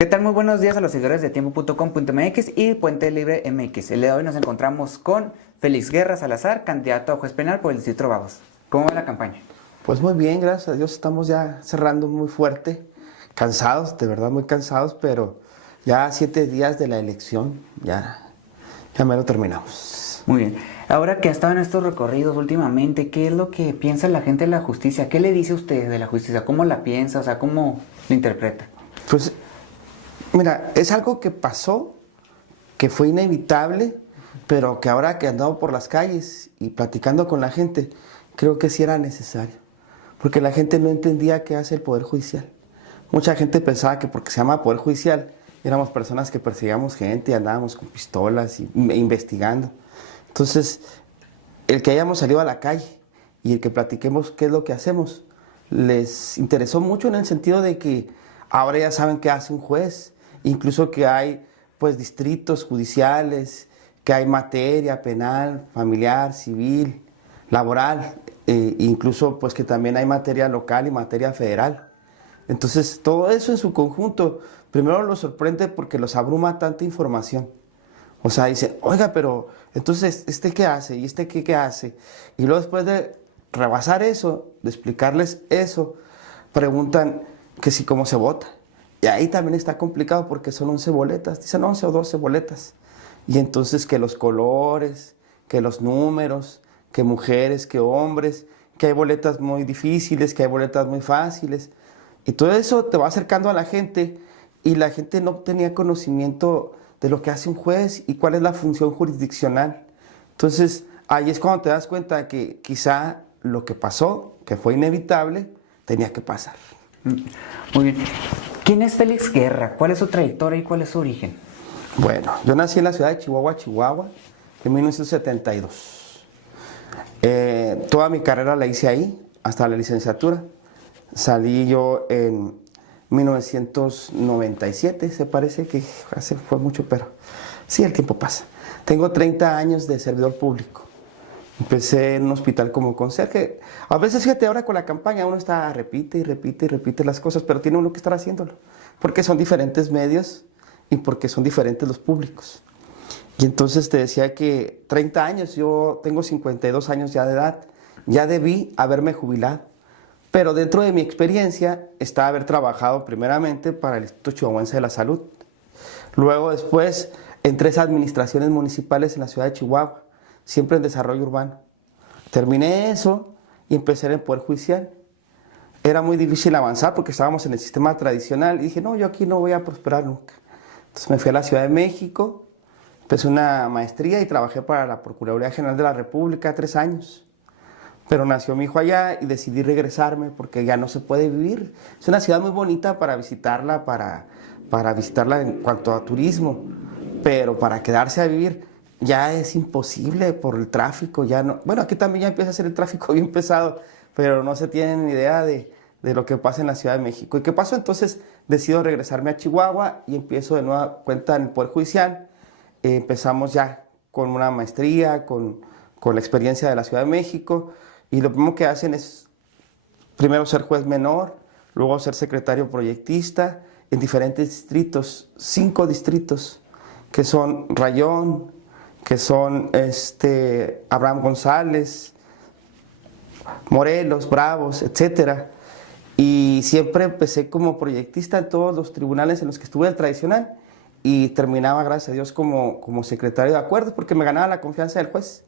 ¿Qué tal? Muy buenos días a los seguidores de tiempo.com.mx y Puente Libre MX. El día de hoy nos encontramos con Félix Guerra Salazar, candidato a juez penal por el Distrito Bajos. ¿Cómo va la campaña? Pues muy bien, gracias a Dios estamos ya cerrando muy fuerte, cansados, de verdad muy cansados, pero ya 7 días de la elección, ya me lo terminamos. Muy bien. Ahora que ha estado en estos recorridos últimamente, ¿qué es lo que piensa la gente de la justicia? ¿Qué le dice usted de la justicia? ¿Cómo la piensa? O sea, ¿cómo lo interpreta? Pues mira, es algo que pasó, que fue inevitable, pero que ahora que he andado por las calles y platicando con la gente, creo que sí era necesario, porque la gente no entendía qué hace el Poder Judicial. Mucha gente pensaba que porque se llama Poder Judicial éramos personas que perseguíamos gente y andábamos con pistolas e investigando. Entonces, el que hayamos salido a la calle y el que platiquemos qué es lo que hacemos, les interesó mucho en el sentido de que ahora ya saben qué hace un juez, incluso que hay pues distritos judiciales, que hay materia penal, familiar, civil, laboral, incluso pues que también hay materia local y materia federal. Entonces todo eso en su conjunto, primero los sorprende porque los abruma tanta información. O sea, dicen, oiga, pero entonces, ¿este qué hace? ¿Y este qué hace? Y luego después de rebasar eso, de explicarles eso, preguntan que si cómo se vota. Y ahí también está complicado porque son 11 boletas, dicen 11 o 12 boletas. Y entonces que los colores, que los números, que mujeres, que hombres, que hay boletas muy difíciles, que hay boletas muy fáciles. Y todo eso te va acercando a la gente y la gente no tenía conocimiento de lo que hace un juez y cuál es la función jurisdiccional. Entonces, ahí es cuando te das cuenta que quizá lo que pasó, que fue inevitable, tenía que pasar. Muy bien. ¿Quién es Félix Guerra? ¿Cuál es su trayectoria y cuál es su origen? Bueno, yo nací en la ciudad de Chihuahua, en 1972. Toda mi carrera la hice ahí, hasta la licenciatura. Salí yo en 1997, se parece que fue mucho, pero sí, el tiempo pasa. Tengo 30 años de servidor público. Empecé en un hospital como conserje. A veces, fíjate, ahora con la campaña uno está, repite y repite y repite las cosas, pero tiene uno que estar haciéndolo, porque son diferentes medios y porque son diferentes los públicos. Y entonces te decía que 30 años, yo tengo 52 años ya de edad, ya debí haberme jubilado. Pero dentro de mi experiencia está haber trabajado primeramente para el Instituto Chihuahuense de la Salud. Luego después en 3 administraciones municipales en la ciudad de Chihuahua, siempre en desarrollo urbano. Terminé eso y empecé en el Poder Judicial. Era muy difícil avanzar porque estábamos en el sistema tradicional y dije, no, yo aquí no voy a prosperar nunca. Entonces me fui a la Ciudad de México, empecé una maestría y trabajé para la Procuraduría General de la República 3 años. Pero nació mi hijo allá y decidí regresarme porque ya no se puede vivir. Es una ciudad muy bonita para visitarla, para visitarla en cuanto a turismo, pero para quedarse a vivir ya es imposible por el tráfico. Ya no, bueno, aquí también ya empieza a ser el tráfico bien pesado, pero no se tienen ni idea de lo que pasa en la Ciudad de México. ¿Y qué pasó? Entonces decido regresarme a Chihuahua y empiezo de nueva cuenta en el Poder Judicial. Empezamos ya con una maestría, con la experiencia de la Ciudad de México. Y lo primero que hacen es primero ser juez menor, luego ser secretario proyectista en diferentes distritos, 5 distritos, que son Rayón, que son Abraham González, Morelos, Bravos, etc. Y siempre empecé como proyectista en todos los tribunales en los que estuve el tradicional y terminaba, gracias a Dios, como secretario de acuerdos porque me ganaba la confianza del juez.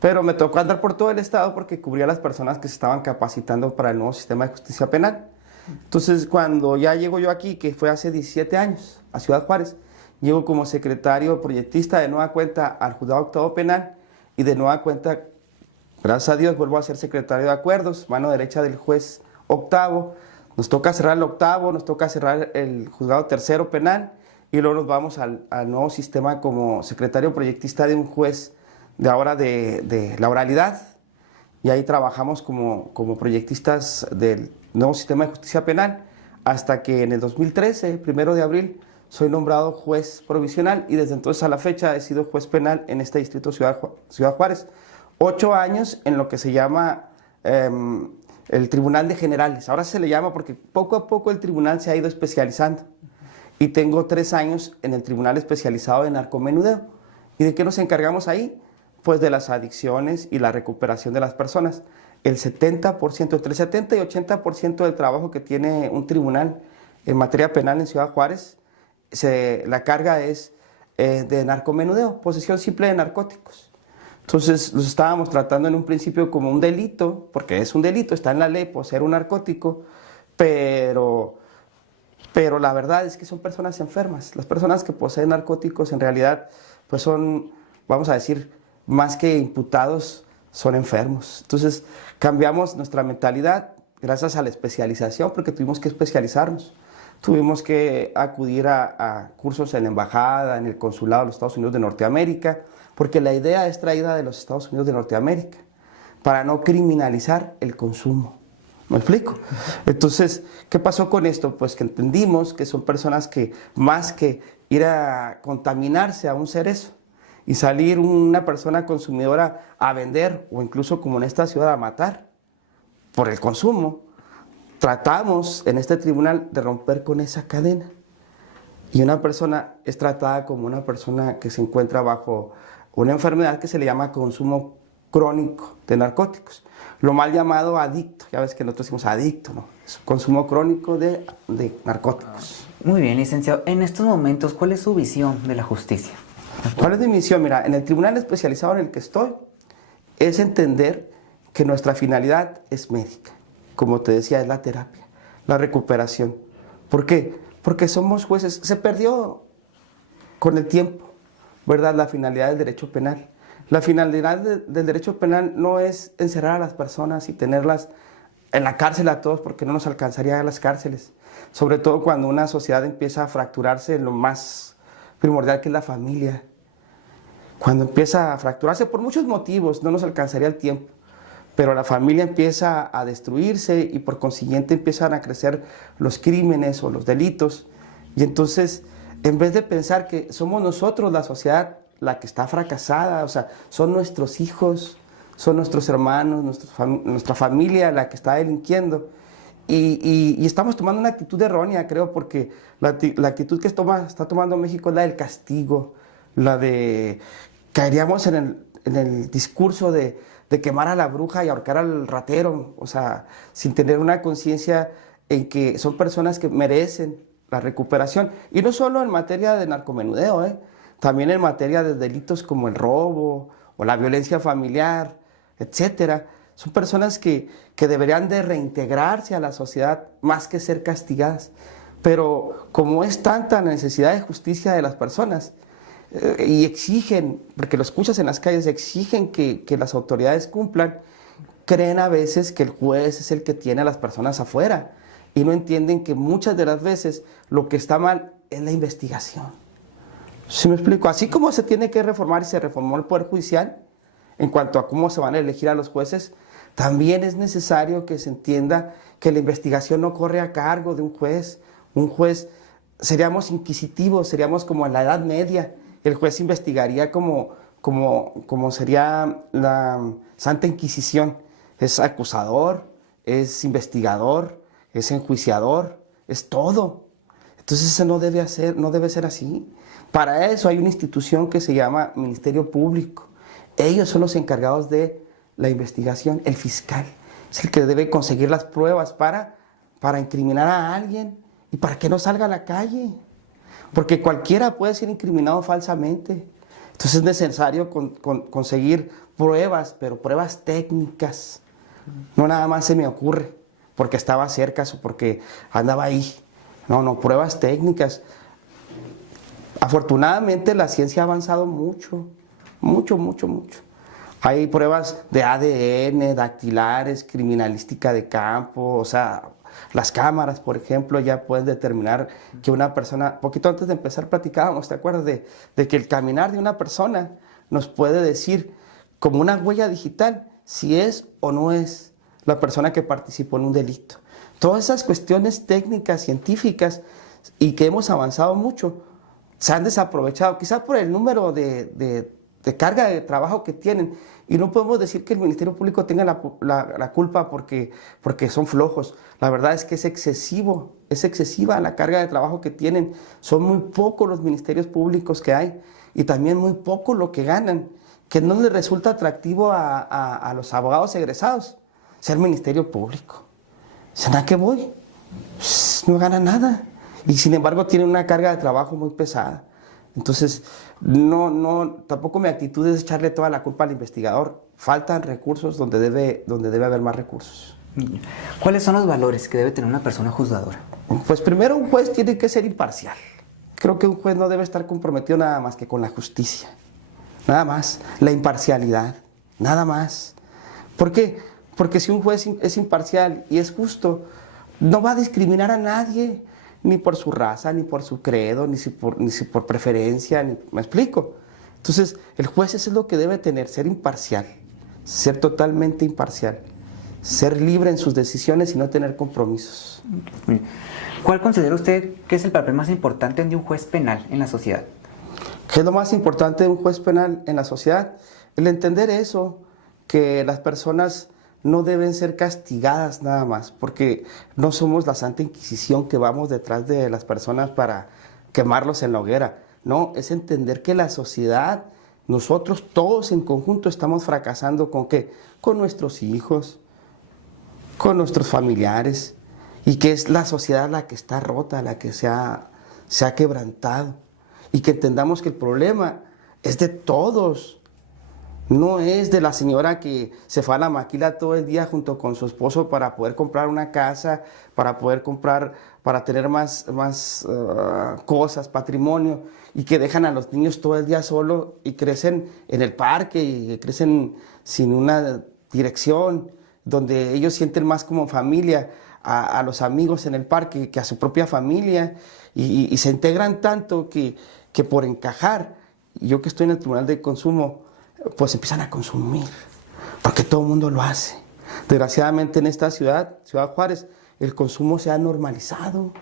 Pero me tocó andar por todo el estado porque cubría a las personas que se estaban capacitando para el nuevo sistema de justicia penal. Entonces, cuando ya llego yo aquí, que fue hace 17 años, a Ciudad Juárez, llego como secretario proyectista de nueva cuenta al Juzgado Octavo Penal y de nueva cuenta, gracias a Dios, vuelvo a ser secretario de acuerdos, mano derecha del juez octavo. Nos toca cerrar el octavo, nos toca cerrar el Juzgado Tercero Penal y luego nos vamos al nuevo sistema como secretario proyectista de un juez de ahora de la oralidad, y ahí trabajamos como proyectistas del nuevo sistema de justicia penal, hasta que en el 2013, 1 de abril, soy nombrado juez provisional, y desde entonces a la fecha he sido juez penal en este distrito Ciudad Juárez. 8 años en lo que se llama el Tribunal de Generales, ahora se le llama porque poco a poco el tribunal se ha ido especializando. y tengo 3 años en el Tribunal Especializado de Narcomenudeo. ¿Y de qué nos encargamos ahí? Pues de las adicciones y la recuperación de las personas. El 70%, entre 70 y 80% del trabajo que tiene un tribunal en materia penal en Ciudad Juárez, la carga es de narcomenudeo, posesión simple de narcóticos. Entonces los estábamos tratando en un principio como un delito, porque es un delito, está en la ley poseer un narcótico, pero la verdad es que son personas enfermas. Las personas que poseen narcóticos en realidad pues son, vamos a decir, más que imputados, son enfermos. Entonces cambiamos nuestra mentalidad gracias a la especialización, porque tuvimos que especializarnos. Tuvimos que acudir a cursos en la embajada, en el consulado de los Estados Unidos de Norteamérica, porque la idea es traída de los Estados Unidos de Norteamérica, para no criminalizar el consumo. ¿Me explico? Entonces, ¿qué pasó con esto? Pues que entendimos que son personas que, más que ir a contaminarse, aún ser eso, y salir una persona consumidora a vender, o incluso como en esta ciudad a matar, por el consumo, tratamos en este tribunal de romper con esa cadena. Y una persona es tratada como una persona que se encuentra bajo una enfermedad que se le llama consumo crónico de narcóticos. Lo mal llamado adicto, ya ves que nosotros decimos adicto, ¿no? Es consumo crónico de narcóticos. Muy bien, licenciado. En estos momentos, ¿cuál es su visión de la justicia? ¿Cuál es mi misión? Mira, en el tribunal especializado en el que estoy, es entender que nuestra finalidad es médica. Como te decía, es la terapia, la recuperación. ¿Por qué? Porque somos jueces. Se perdió con el tiempo, ¿verdad?, la finalidad del derecho penal. La finalidad del derecho penal no es encerrar a las personas y tenerlas en la cárcel a todos, porque no nos alcanzaría a las cárceles. Sobre todo cuando una sociedad empieza a fracturarse en lo más primordial, que es la familia. Cuando empieza a fracturarse por muchos motivos, no nos alcanzaría el tiempo. Pero la familia empieza a destruirse y por consiguiente empiezan a crecer los crímenes o los delitos. Y entonces, en vez de pensar que somos nosotros, la sociedad, la que está fracasada, o sea, son nuestros hijos, son nuestros hermanos, nuestra familia la que está delinquiendo. Y estamos tomando una actitud errónea, creo, porque la actitud que está tomando México es la del castigo, la de caeríamos en el discurso de quemar a la bruja y ahorcar al ratero, o sea, sin tener una conciencia en que son personas que merecen la recuperación. Y no solo en materia de narcomenudeo, también en materia de delitos como el robo o la violencia familiar, etcétera. Son personas que deberían de reintegrarse a la sociedad más que ser castigadas. Pero como es tanta la necesidad de justicia de las personas, y exigen, porque lo escuchas en las calles, exigen que las autoridades cumplan, creen a veces que el juez es el que tiene a las personas afuera y no entienden que muchas de las veces lo que está mal es la investigación. ¿Sí me explico? Así como se tiene que reformar y se reformó el Poder Judicial en cuanto a cómo se van a elegir a los jueces, también es necesario que se entienda que la investigación no corre a cargo de un juez. Un juez, seríamos inquisitivos, seríamos como en la Edad Media. El juez investigaría como sería la Santa Inquisición. Es acusador, es investigador, es enjuiciador, es todo. Entonces eso no debe ser así. Para eso hay una institución que se llama Ministerio Público. Ellos son los encargados de la investigación. El fiscal es el que debe conseguir las pruebas para incriminar a alguien y para que no salga a la calle. Porque cualquiera puede ser incriminado falsamente. Entonces es necesario conseguir pruebas, pero pruebas técnicas. No nada más se me ocurre porque estaba cerca o porque andaba ahí. No, pruebas técnicas. Afortunadamente la ciencia ha avanzado mucho. Hay pruebas de ADN, dactilares, criminalística de campo, o sea, las cámaras, por ejemplo, ya pueden determinar que una persona, poquito antes de empezar platicábamos, ¿te acuerdas? De que el caminar de una persona nos puede decir, como una huella digital, si es o no es la persona que participó en un delito. Todas esas cuestiones técnicas, científicas, y que hemos avanzado mucho, se han desaprovechado, quizá por el número de de carga de trabajo que tienen. Y no podemos decir que el Ministerio Público tenga la culpa porque son flojos. La verdad es que es excesiva la carga de trabajo que tienen. Son muy pocos los ministerios públicos que hay y también muy poco lo que ganan, que no les resulta atractivo a los abogados egresados ser Ministerio Público. ¿Será que voy? Pues, no gana nada. Y sin embargo tienen una carga de trabajo muy pesada. Entonces, tampoco mi actitud es echarle toda la culpa al investigador. Faltan recursos donde debe haber más recursos. ¿Cuáles son los valores que debe tener una persona juzgadora? Pues primero, un juez tiene que ser imparcial. Creo que un juez no debe estar comprometido nada más que con la justicia. Nada más. La imparcialidad. Nada más. ¿Por qué? Porque si un juez es imparcial y es justo, no va a discriminar a nadie, ni por su raza, ni por su credo, ni si por preferencia, ¿me explico? Entonces, el juez eso es lo que debe tener, ser imparcial, ser totalmente imparcial, ser libre en sus decisiones y no tener compromisos. ¿Cuál considera usted que es el papel más importante de un juez penal en la sociedad? ¿Qué es lo más importante de un juez penal en la sociedad? El entender eso, que las personas no deben ser castigadas nada más, porque no somos la Santa Inquisición que vamos detrás de las personas para quemarlos en la hoguera. No, es entender que la sociedad, nosotros todos en conjunto estamos fracasando ¿con qué? Con nuestros hijos, con nuestros familiares, y que es la sociedad la que está rota, la que se ha quebrantado, y que entendamos que el problema es de todos. No es de la señora que se fue a la maquila todo el día junto con su esposo para poder comprar una casa, para tener más cosas, patrimonio, y que dejan a los niños todo el día solos y crecen en el parque y crecen sin una dirección, donde ellos sienten más como familia a los amigos en el parque que a su propia familia, y se integran tanto que por encajar, yo que estoy en el Tribunal de Consumo, pues empiezan a consumir, porque todo el mundo lo hace. Desgraciadamente en esta Ciudad Juárez, el consumo se ha normalizado.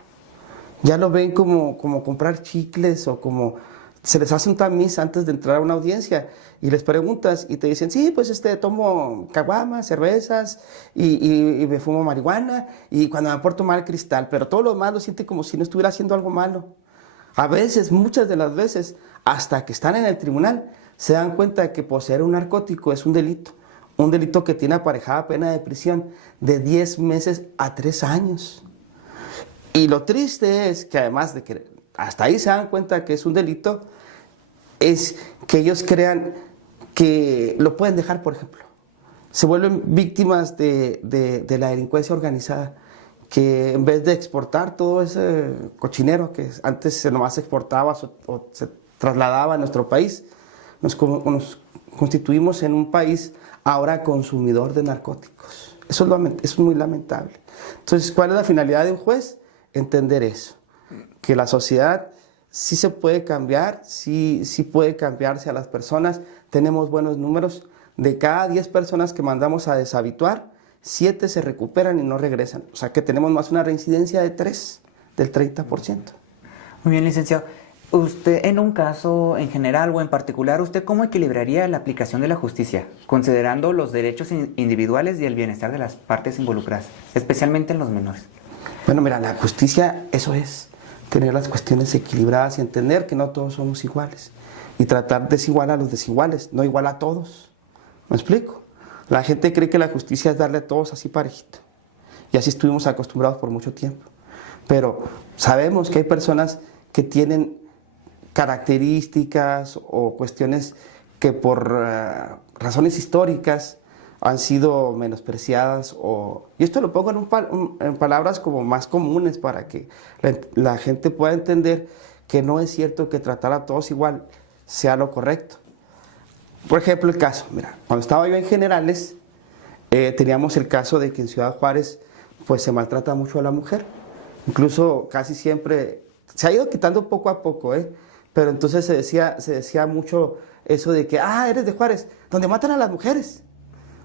Ya lo ven como comprar chicles, o como se les hace un tamiz antes de entrar a una audiencia y les preguntas y te dicen, sí, pues tomo caguamas, cervezas y me fumo marihuana, y cuando me porto mal cristal, pero todo lo demás lo siente como si no estuviera haciendo algo malo. A veces, muchas de las veces, hasta que están en el tribunal, se dan cuenta de que poseer un narcótico es un delito que tiene aparejada pena de prisión de 10 meses a 3 años. Y lo triste es que además de que hasta ahí se dan cuenta que es un delito, es que ellos crean que lo pueden dejar, por ejemplo. Se vuelven víctimas de la delincuencia organizada, que en vez de exportar todo ese cochinero que antes se nomás exportaba o se trasladaba a nuestro país, nos constituimos en un país ahora consumidor de narcóticos. Eso es muy lamentable. Entonces, ¿cuál es la finalidad de un juez? Entender eso, que la sociedad sí se puede cambiar, sí puede cambiarse a las personas. Tenemos buenos números. De cada 10 personas que mandamos a deshabituar, 7 se recuperan y no regresan. O sea que tenemos más una reincidencia de 3, del 30%. Muy bien, licenciado. Usted, en un caso en general o en particular, ¿usted cómo equilibraría la aplicación de la justicia, considerando los derechos individuales y el bienestar de las partes involucradas, especialmente en los menores? Bueno, mira, la justicia, eso es, tener las cuestiones equilibradas y entender que no todos somos iguales. Y tratar desigual a los desiguales, no igual a todos. ¿Me explico? La gente cree que la justicia es darle a todos así parejito. Y así estuvimos acostumbrados por mucho tiempo. Pero sabemos que hay personas que tienen características o cuestiones que por razones históricas han sido menospreciadas, y esto lo pongo en palabras como más comunes para que la gente pueda entender que no es cierto que tratar a todos igual sea lo correcto. Por ejemplo, el caso, mira, cuando estaba yo en Generales, teníamos el caso de que en Ciudad Juárez pues se maltrata mucho a la mujer. Incluso casi siempre, se ha ido quitando poco a poco, pero entonces se decía mucho eso de que, eres de Juárez, donde matan a las mujeres.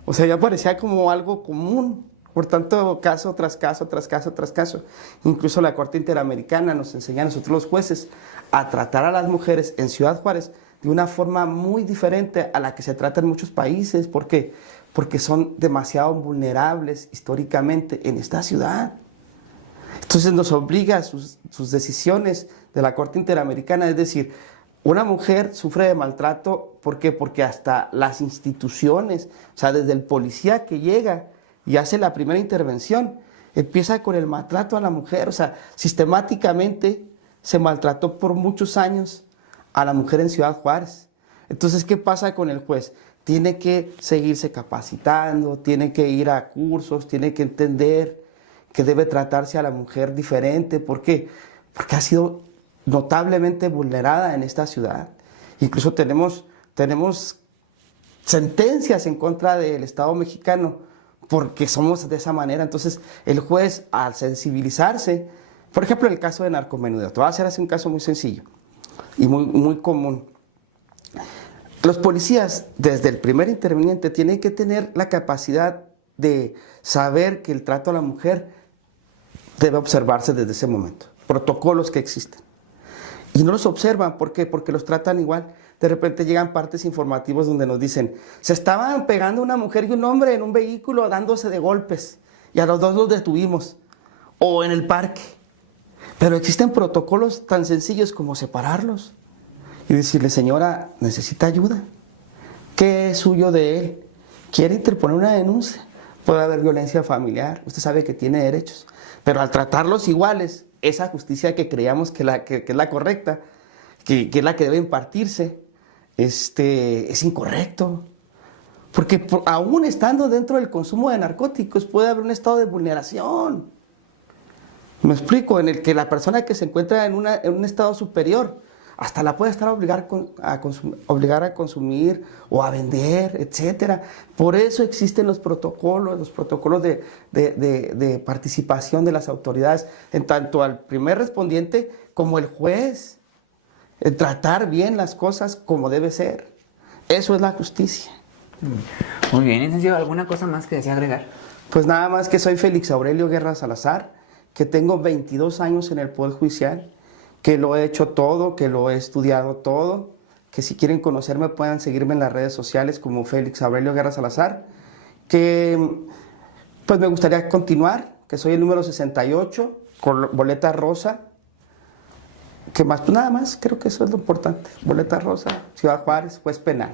O sea, ya parecía como algo común, por tanto, caso tras caso, tras caso, tras caso. Incluso la Corte Interamericana nos enseña a nosotros los jueces a tratar a las mujeres en Ciudad Juárez de una forma muy diferente a la que se trata en muchos países. ¿Por qué? Porque son demasiado vulnerables históricamente en esta ciudad. Entonces nos obliga a sus decisiones de la Corte Interamericana, es decir, una mujer sufre de maltrato, ¿por qué? Porque hasta las instituciones, o sea, desde el policía que llega y hace la primera intervención, empieza con el maltrato a la mujer, o sea, sistemáticamente se maltrató por muchos años a la mujer en Ciudad Juárez. Entonces, ¿qué pasa con el juez? Tiene que seguirse capacitando, tiene que ir a cursos, tiene que entender que debe tratarse a la mujer diferente. ¿Por qué? Porque ha sido notablemente vulnerada en esta ciudad. Incluso tenemos sentencias en contra del Estado mexicano porque somos de esa manera. Entonces, el juez, al sensibilizarse, por ejemplo, el caso de narcomenudeo, te voy a hacer así un caso muy sencillo y muy común. Los policías, desde el primer interviniente, tienen que tener la capacidad de saber que el trato a la mujer debe observarse desde ese momento. Protocolos que existen. Y no los observan, ¿por qué? Porque los tratan igual. De repente llegan partes informativos donde nos dicen, se estaban pegando una mujer y un hombre en un vehículo dándose de golpes, y a los dos los detuvimos, o en el parque. Pero existen protocolos tan sencillos como separarlos y decirle, señora, necesita ayuda. ¿Qué es suyo de él? ¿Quiere interponer una denuncia? Puede haber violencia familiar, usted sabe que tiene derechos, pero al tratarlos iguales, esa justicia que creíamos que es la correcta, que es la que debe impartirse, es incorrecto. Porque aún estando dentro del consumo de narcóticos puede haber un estado de vulneración. Me explico, en el que la persona que se encuentra en un estado superior hasta la puede estar obligar a consumir o a vender, etc. Por eso existen los protocolos de participación de las autoridades, en tanto al primer respondiente como el juez, en tratar bien las cosas como debe ser. Eso es la justicia. Muy bien, licenciado, ¿alguna cosa más que desea agregar? Pues nada más que soy Félix Aurelio Guerra Salazar, que tengo 22 años en el Poder Judicial, que lo he hecho todo, que lo he estudiado todo, que si quieren conocerme puedan seguirme en las redes sociales como Félix Aurelio Guerra Salazar, que pues me gustaría continuar, que soy el número 68, con boleta rosa, que más, pues nada más, creo que eso es lo importante, boleta rosa, Ciudad Juárez, juez penal.